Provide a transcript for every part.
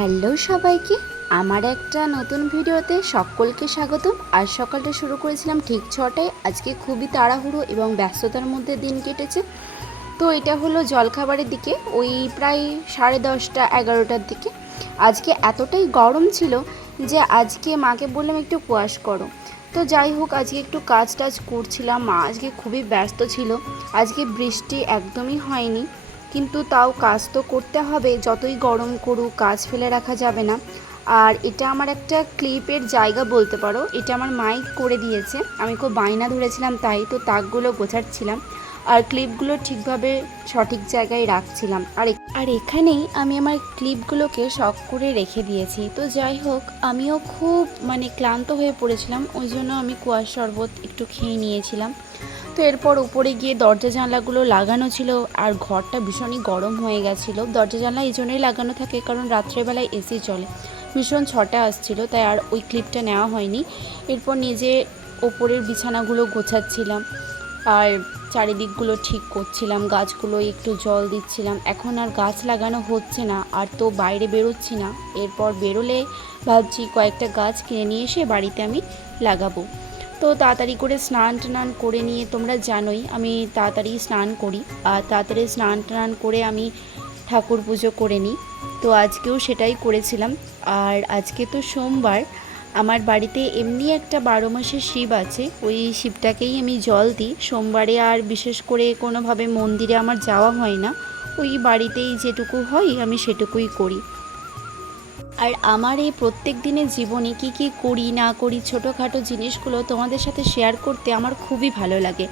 Hello সবাইকে, আমার একটা নতুন ভিডিওতে সকলকে স্বাগতম। আজ সকালটা শুরু করেছিলাম ঠিক 6টায়। আজকে খুবই তাড়াহুড়ো এবং ব্যস্ততার মধ্যে দিন কেটেছে। তো এটা হলো জলখাবারের দিকে, ওই প্রায় 10:30 11টার দিকে। আজকে এতটাই গরম ছিল যে আজকে মাকে বললাম একটু কোয়াশ করো। তো যাই হোক, আজকে একটু কাজ টাজ করছিলাম। মা আজকে খুবই ব্যস্ত ছিল। আজকে বৃষ্টি একদমই হয়নি, কিন্তু তাও কাজ তো করতে হবে, যতই গরম করুক কাজ ফেলে রাখা যাবে না। আর এটা আমার একটা ক্লিপের জায়গা বলতে পারো, এটা আমার মাই করে দিয়েছে। আমি খুব বায়না ধরেছিলাম, তাই তো তাকগুলো গোছাচ্ছিলাম আর ক্লিপগুলো ঠিকভাবে সঠিক জায়গায় রাখছিলাম। আর এখানেই আমি আমার ক্লিপগুলোকে শখ করে রেখে দিয়েছি। তো যাই হোক, আমিও খুব ক্লান্ত হয়ে পড়েছিলাম, ওই জন্য আমি কুয়াশ শরবত একটু খেয়ে নিয়েছিলাম। তো এরপর উপরে গিয়ে দরজা জানলাগুলো লাগানো ছিল, আর ঘরটা ভীষণই গরম হয়ে গেছিলো। দরজা জানলা এই জন্যই লাগানো থাকে কারণ রাত্রেবেলায় এসি চলে। ভীষণ ছটা আসছিলো, তাই আর ওই ক্লিপটা নেওয়া হয়নি। এরপর নিজে ওপরের বিছানাগুলো গোছাচ্ছিলাম আর চারিদিকগুলো ঠিক করছিলাম, গাছগুলো একটু জল দিচ্ছিলাম। এখন আর গাছ লাগানো হচ্ছে না, আর তো বাইরে বেরোচ্ছি না। এরপর বেরোলে ভাবছি কয়েকটা গাছ কিনে নিয়ে এসে বাড়িতে আমি লাগাবো। তো তাড়াতাড়ি করে স্নান টান করে নিয়ে, তোমরা জানোই আমি তাড়াতাড়ি স্নান করি, আর তাড়াতাড়ি স্নান টান করে আমি ঠাকুর পুজো করে নিই। তো আজকেও সেটাই করেছিলাম। আর আজকে তো সোমবার, আমার বাড়িতে এমনি একটা 12 মাসের শিব আছে, ওই শিবটাকেই আমি জল দিই সোমবারে। আর বিশেষ করে কোনোভাবে মন্দিরে আমার যাওয়া হয় না, ওই বাড়িতেই যেটুকু হয় আমি সেটুকুই করি। আর আমার এই প্রত্যেক দিনের জীবনে কি কি করি না করি, ছোটোখাটো জিনিসগুলো তোমাদের সাথে শেয়ার করতে আমার খুবই ভালো লাগে।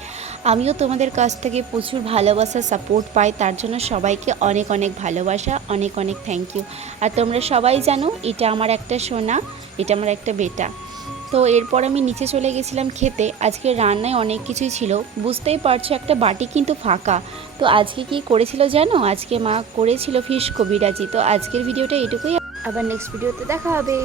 আমিও তোমাদের কাছ থেকে প্রচুর ভালোবাসা সাপোর্ট পাই, তার জন্য সবাইকে অনেক অনেক ভালোবাসা, অনেক অনেক থ্যাংক ইউ। আর তোমরা সবাই জানো এটা আমার একটা সোনা, এটা আমার একটা বেটা। তো এরপর আমি নিচে চলে গেছিলাম খেতে। আজকে রান্নায় অনেক কিছুই ছিল, বুঝতেই পারছো একটা বাটি কিন্তু ফাঁকা। তো আজকে কি করেছিল জানো? আজকে মা করেছিল ফিশ কবিরাজি। তো আজকের ভিডিওটা এটুকুই, আবার নেক্সট ভিডিওতে দেখা হবে।